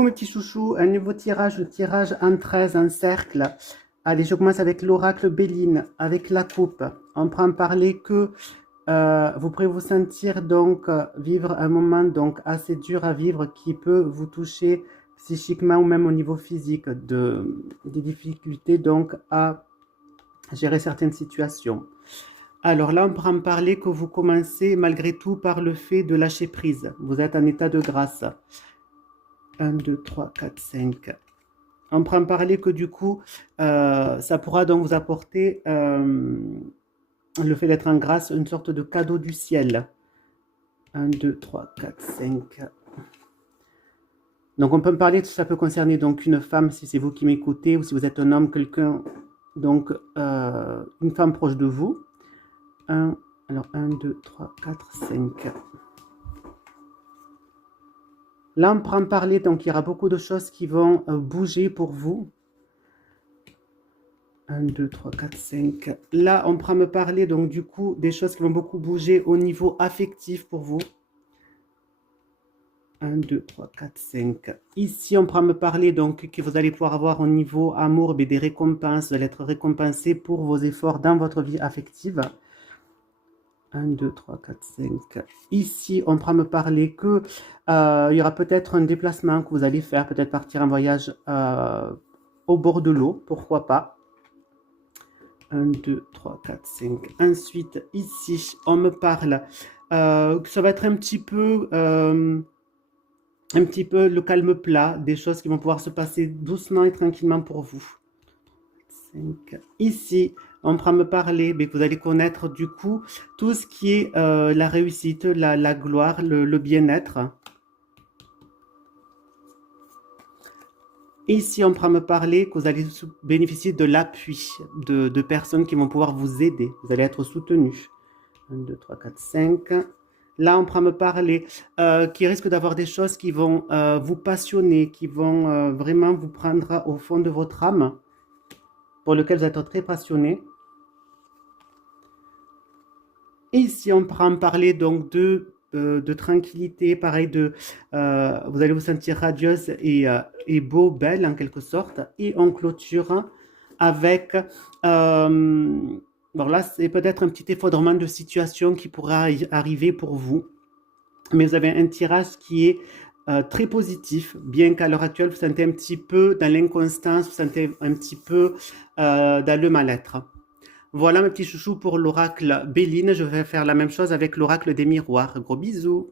Coucou mes petits chouchous, un nouveau tirage, le tirage en 13, en cercle. Allez, je commence avec l'oracle Béline, avec la coupe. On prend en parler que vous pourrez vous sentir donc vivre un moment donc assez dur à vivre qui peut vous toucher psychiquement ou même au niveau physique, des difficultés donc à gérer certaines situations. Alors là, on prend en parler que vous commencez malgré tout par le fait de lâcher prise. Vous êtes en état de grâce. 1, 2, 3, 4, 5. On prend en parler que du coup, ça pourra donc vous apporter le fait d'être en grâce, une sorte de cadeau du ciel. 1, 2, 3, 4, 5. Donc on peut me parler que ça peut concerner donc une femme si c'est vous qui m'écoutez ou si vous êtes un homme, quelqu'un, donc une femme proche de vous. Alors 1, 2, 3, 4, 5. Là, on prend parler, donc il y aura beaucoup de choses qui vont bouger pour vous. 1, 2, 3, 4, 5. Là, on prend me parler, donc du coup, des choses qui vont beaucoup bouger au niveau affectif pour vous. 1, 2, 3, 4, 5. Ici, on prend me parler, donc, que vous allez pouvoir avoir au niveau amour, mais des récompenses. Vous allez être récompensé pour vos efforts dans votre vie affective. 1, 2, 3, 4, 5. Ici, on prend me parler que il y aura peut-être un déplacement que vous allez faire, peut-être partir en voyage au bord de l'eau, pourquoi pas. 1, 2, 3, 4, 5. Ensuite, ici, on me parle que ça va être un petit peu le calme plat, des choses qui vont pouvoir se passer doucement et tranquillement pour vous. 5. Ici, on prend me parler, mais vous allez connaître du coup tout ce qui est la réussite, la gloire, le bien-être. Ici, on prend me parler que vous allez bénéficier de l'appui de personnes qui vont pouvoir vous aider. Vous allez être soutenu. 1, 2, 3, 4, 5. Là, on prend me parler qui risque d'avoir des choses qui vont vous passionner, qui vont vraiment vous prendre au fond de votre âme, pour lequel vous êtes très passionné. Et ici, on prend parler donc de tranquillité, pareil, vous allez vous sentir radieuse et beau, belle en quelque sorte. Et on clôture avec, bon là, c'est peut-être un petit effondrement de situation qui pourra arriver pour vous. Mais vous avez un tirage qui est très positif, bien qu'à l'heure actuelle, vous sentez un petit peu dans l'inconstance, vous sentez un petit peu dans le mal-être. Voilà mes petits chouchous pour l'oracle Béline. Je vais faire la même chose avec l'oracle des miroirs. Gros bisous.